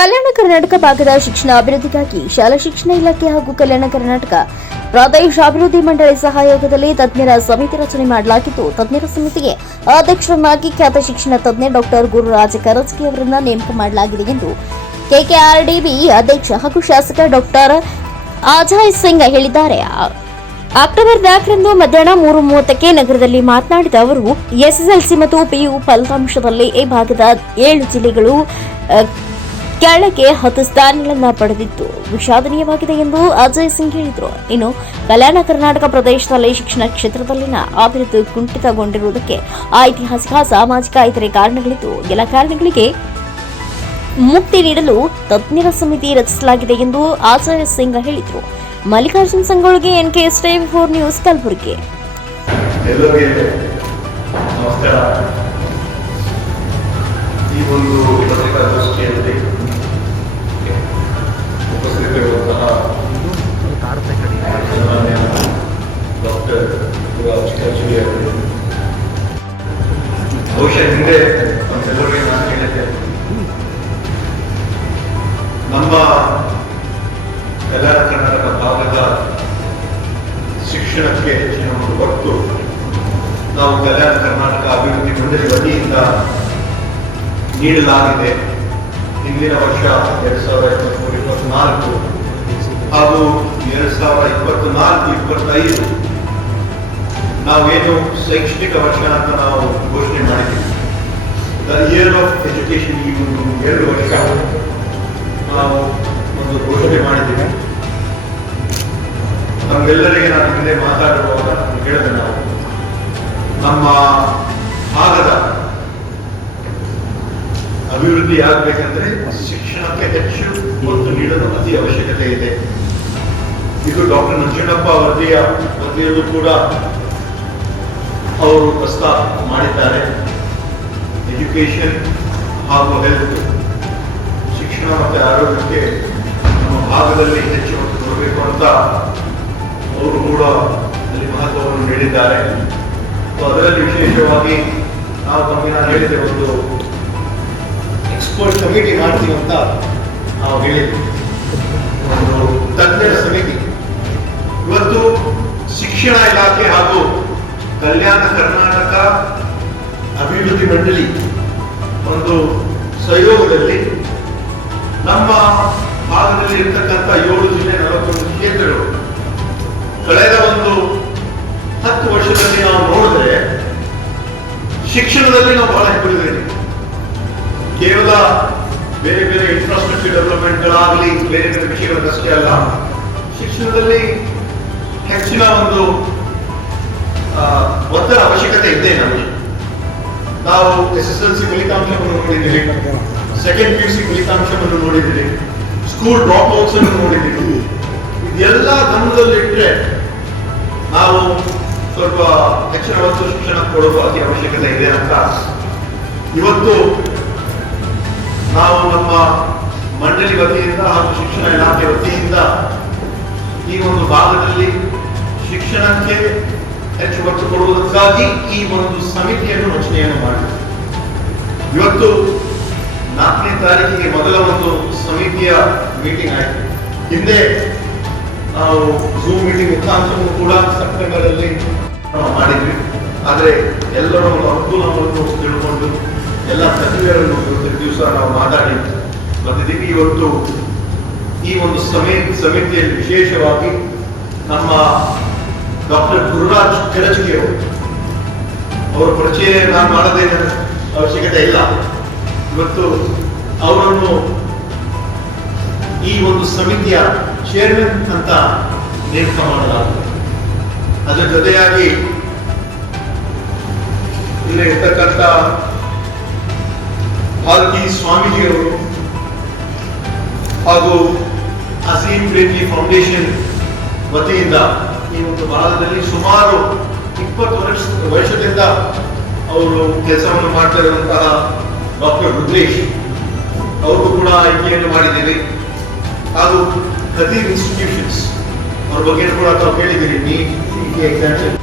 ಕಲ್ಯಾಣ ಕರ್ನಾಟಕ ಭಾಗದ ಶಿಕ್ಷಣ ಅಭಿವೃದ್ಧಿಗಾಗಿ ಶಾಲಾ ಶಿಕ್ಷಣ ಇಲಾಖೆ ಹಾಗೂ ಕಲ್ಯಾಣ ಕರ್ನಾಟಕ ಪ್ರದೇಶ ಅಭಿವೃದ್ಧಿ ಮಂಡಳಿ ಸಹಯೋಗದಲ್ಲಿ ತಜ್ಞರ ಸಮಿತಿ ರಚನೆ ಮಾಡಲಾಗಿದ್ದು, ತಜ್ಞರ ಸಮಿತಿಗೆ ಅಧ್ಯಕ್ಷರನ್ನಾಗಿ ಖ್ಯಾತ ಶಿಕ್ಷಣ ತಜ್ಞ ಡಾಕ್ಟರ್ ಗುರುರಾಜ ಕರಸ್ಕಿ ಅವರನ್ನು ನೇಮಕ ಮಾಡಲಾಗಿದೆ ಎಂದು ಕೆಕೆಆರ್ಡಿಬಿ ಅಧ್ಯಕ್ಷ ಹಾಗೂ ಶಾಸಕ ಡಾಕ್ಟರ್ ಅಜಯ್ ಸಿಂಗ್ ಹೇಳಿದ್ದಾರೆ. ಅಕ್ಟೋಬರ್ ನಾಲ್ಕರಂದು ಮಧ್ಯಾಹ್ನ ಮೂರು ಮೂವತ್ತಕ್ಕೆ ನಗರದಲ್ಲಿ ಮಾತನಾಡಿದ ಅವರು, ಎಸ್ಎಸ್ಎಲ್ಸಿ ಮತ್ತು ಪಿಯು ಫಲಿತಾಂಶದಲ್ಲಿ ಈ ಭಾಗದ ಏಳು ಜಿಲ್ಲೆಗಳು ಕೆಳಗೆ ಹತ್ತು ಸ್ಥಾನಗಳನ್ನು ಪಡೆದಿದ್ದು ವಿಷಾದನೀಯವಾಗಿದೆ ಎಂದು ಅಜಯ್ ಸಿಂಗ್ ಹೇಳಿದರು. ಇನ್ನು ಕಲ್ಯಾಣ ಕರ್ನಾಟಕ ಪ್ರದೇಶದಲ್ಲಿ ಶಿಕ್ಷಣ ಕ್ಷೇತ್ರದಲ್ಲಿನ ಅಭಿವೃದ್ಧಿ ಕುಂಠಿತಗೊಂಡಿರುವುದಕ್ಕೆ ಐತಿಹಾಸಿಕ, ಸಾಮಾಜಿಕ ಇತರೆ ಕಾರಣಗಳಿದ್ದು ಎಲ್ಲ ಕಾರಣಗಳಿಗೆ ಮುಕ್ತಿ ನೀಡಲು ತಜ್ಞರ ಸಮಿತಿ ರಚಿಸಲಾಗಿದೆ ಎಂದು ಆಚಾರ್ಯ ಸಿಂಗ್ ಹೇಳಿದರು. Mallikarjun Sangolgi NK stay four news Kalaburagi. ಈ ಒಂದು ಪತ್ರಿಕಾಗೋಷ್ಠಿಯಲ್ಲಿ ಒತ್ತು ನಾವು ಕಲ್ಯಾಣ ಕರ್ನಾಟಕ ಅಭಿವೃದ್ಧಿ ಮಂಡಳಿ ವತಿಯಿಂದ ನೀಡಲಾಗಿದೆ. ಹಿಂದಿನ ವರ್ಷ ಎರಡ್ ಸಾವಿರದ ಇಪ್ಪತ್ಮೂರು, ಇಪ್ಪತ್ನಾಲ್ಕು ಹಾಗೂ ಎರಡ್ ಸಾವಿರದ ಇಪ್ಪತ್ನಾಲ್ಕು, ಇಪ್ಪತ್ತೈದು ನಾವೇನು ಶೈಕ್ಷಣಿಕ ವರ್ಷ ಅಂತ ನಾವು ಘೋಷಣೆ ಮಾಡಿದ್ದೀವಿ. ದ ಇಯರ್ ಆಫ್ ಎಜುಕೇಶನ್ ಈ ಒಂದು ಎರಡು ವರ್ಷ ನಾವು ಒಂದು ಘೋಷಣೆ ಮಾಡಿದ್ದೀವಿ. ನಮ್ಗೆಲ್ಲರಿಗೆ ನಾನು ಹಿಂದೆ ಮಾತಾಡುವಾಗ ಹೇಳಿದೆ ನಾವು. ನಮ್ಮ ಭಾಗದ ಅಭಿವೃದ್ಧಿ ಆಗಬೇಕಂದ್ರೆ ಶಿಕ್ಷಣಕ್ಕೆ ಹೆಚ್ಚು ಒತ್ತು ನೀಡಲು ಅತಿ ಅವಶ್ಯಕತೆ ಇದೆ. ಇದು ಡಾಕ್ಟರ್ ನಂಜನಪ್ಪ ವರದಿಯ ವರದಿಯಲ್ಲೂ ಕೂಡ ಅವರು ಪ್ರಸ್ತಾಪ ಮಾಡಿದ್ದಾರೆ. ಎಜುಕೇಶನ್ ಹಾಗೂ ಹೆಲ್ತ್ ಶಿಕ್ಷಣ ಮತ್ತು ಆರೋಗ್ಯಕ್ಕೆ ನಮ್ಮ ಭಾಗದಲ್ಲಿ ಹೆಚ್ಚು ಕೊಡಬೇಕು ಅಂತ ಅವರು ಕೂಡ ಅಲ್ಲಿ ಮಹತ್ವವನ್ನು ನೀಡಿದ್ದಾರೆ. ಸೊ ಅದರಲ್ಲಿ ವಿಶೇಷವಾಗಿ ನಾವು ತಮಗೆ ನಾನು ಹೇಳಿದೆ ಒಂದು ಎಕ್ಸ್ಪರ್ಟ್ ಕಮಿಟಿ ಮಾಡ್ತೀವಿ ಅಂತ ನಾವು ಹೇಳಿದ್ವಿ. ಒಂದು ತಜ್ಞರ ಸಮಿತಿ. ಇವತ್ತು ಶಿಕ್ಷಣ ಇಲಾಖೆ ಹಾಗೂ ಕಲ್ಯಾಣ ಕರ್ನಾಟಕ ಅಭಿವೃದ್ಧಿ ಮಂಡಳಿ ಒಂದು ಸಹಯೋಗದಲ್ಲಿ ನಮ್ಮ ಭಾಗದಲ್ಲಿ ಇರ್ತಕ್ಕಂಥ ಏಳು ಜಿಲ್ಲೆ, ನಲವತ್ತೊಂದು ಕ್ಷೇತ್ರಗಳು ಕಳೆದ ಒಂದು ಹತ್ತು ವರ್ಷದಲ್ಲಿ ನಾವು ನೋಡಿದ್ರೆ ಶಿಕ್ಷಣದಲ್ಲಿ ನಾವು ಬಹಳ ಹಿಂದುಳಿದಿದ್ದೀವಿ ಕೇವಲ ಬೇರೆ ಬೇರೆ ಇನ್ಫ್ರಾಸ್ಟ್ರಕ್ಚರ್ ಡೆವಲಪ್ಮೆಂಟ್ಗಳಾಗಲಿ ಬೇರೆ ಬೇರೆ ವಿಷಯಗಳಷ್ಟೇ ಅಲ್ಲ, ಶಿಕ್ಷಣದಲ್ಲಿ ಹೆಚ್ಚಿನ ಒಂದು ಒತ್ತಡ ಅವಶ್ಯಕತೆ ಇದೆ ನಮಗೆ. ನಾವು ಎಸ್ ಎಸ್ ಎಲ್ ಸಿ ಫಲಿತಾಂಶವನ್ನು ನೋಡಿದ್ದೀವಿ ಸೆಕೆಂಡ್ ಪಿ ಯು ಸಿ ಫಲಿತಾಂಶವನ್ನು ನೋಡಿದ್ದೀವಿ ಸ್ಕೂಲ್ ಡ್ರಾಪ್ ಔಟ್ಸ್ ಅನ್ನು ನೋಡಿದ್ದೀವಿ. ಇದೆಲ್ಲ ಗಮನದಲ್ಲಿಟ್ಟರೆ ನಾವು ಸ್ವಲ್ಪ ಹೆಚ್ಚಿನ ಶಿಕ್ಷಣ ಕೊಡುವ ಅತಿ ಅವಶ್ಯಕತೆ ಇದೆ ಅಂತ. ಇವತ್ತು ನಾವು ನಮ್ಮ ಮಂಡಳಿ ವತಿಯಿಂದ ಹಾಗೂ ಶಿಕ್ಷಣ ಇಲಾಖೆ ವತಿಯಿಂದ ಈ ಒಂದು ಭಾಗದಲ್ಲಿ ಶಿಕ್ಷಣಕ್ಕೆ ಹೆಚ್ಚು ಒತ್ತು ಕೊಡುವುದಕ್ಕಾಗಿ ಈ ಒಂದು ಸಮಿತಿಯನ್ನು ರಚನೆಯನ್ನು ಮಾಡಿದೆ ಇವತ್ತು ನಾಲ್ಕನೇ ತಾರೀಕಿಗೆ ಮೊದಲ ಒಂದು ಸಮಿತಿಯ ಮೀಟಿಂಗ್ ಆಯಿತು. ಹಿಂದೆ ನಾವು ಝೂಮ್ ಮೀಟಿಂಗ್ ಮುಖಾಂತರವೂ ಕೂಡ ಸೆಪ್ಟೆಂಬರ್ ಅಲ್ಲಿ ನಾವು ಮಾಡಿದ್ವಿ. ಆದರೆ ಎಲ್ಲರ ಅನುಕೂಲವನ್ನು ತಿಳ್ಕೊಂಡು ಎಲ್ಲ ಸಚಿವರನ್ನು ಇವತ್ತಿನ ದಿವಸ ನಾವು ಮಾತಾಡಿ ಬಂದಿದ್ದೀವಿ. ಇವತ್ತು ಈ ಒಂದು ಸಮಿ ಸಮಿತಿಯಲ್ಲಿ ವಿಶೇಷವಾಗಿ ನಮ್ಮ ಡಾಕ್ಟರ್ ಗುರುರಾಜ್ ಕೆರಚಗಿ ಅವರು. ಅವರ ಪರಿಚಯ ನಾನು ಮಾಡದೇನ ಅವಶ್ಯಕತೆ ಇಲ್ಲ. ಇವತ್ತು ಅವರನ್ನು ಈ ಒಂದು ಸಮಿತಿಯ ಚೇರ್ಮನ್ ಅಂತ ನೇಮಕ ಮಾಡಲಾಗಿದೆ ಅದರ ಜೊತೆಯಾಗಿ ಇಲ್ಲಿ ಇರ್ತಕ್ಕಂಥ ಭಾರತಿ ಸ್ವಾಮೀಜಿಯವರು ಹಾಗೂ ಅಸೀಂ ಪ್ರೇಮಿ ಫೌಂಡೇಶನ್ ವತಿಯಿಂದ ಈ ಒಂದು ಭಾಗದಲ್ಲಿ ಸುಮಾರು ಇಪ್ಪತ್ತು ವರ್ಷ ವರ್ಷದಿಂದ ಅವರು ಕೆಲಸವನ್ನು ಮಾಡ್ತಾ ಇರುವಂತಹ ಡಾಕ್ಟರ್ ರುದ್ರೇಶ್ ಅವರು ಕೂಡ ಆಯ್ಕೆಯನ್ನು ಮಾಡಿದ್ದೀವಿ. ಹಾಗೂ ಪ್ರತಿ ಇನ್ಸ್ಟಿಟ್ಯೂಷನ್ಸ್ ಅವ್ರ ಬಗ್ಗೆ ಕೂಡ ತಾವು ಕೇಳಿದ್ದೀರಿ ನೀಟ್ ಎಕ್ಸಾಮ್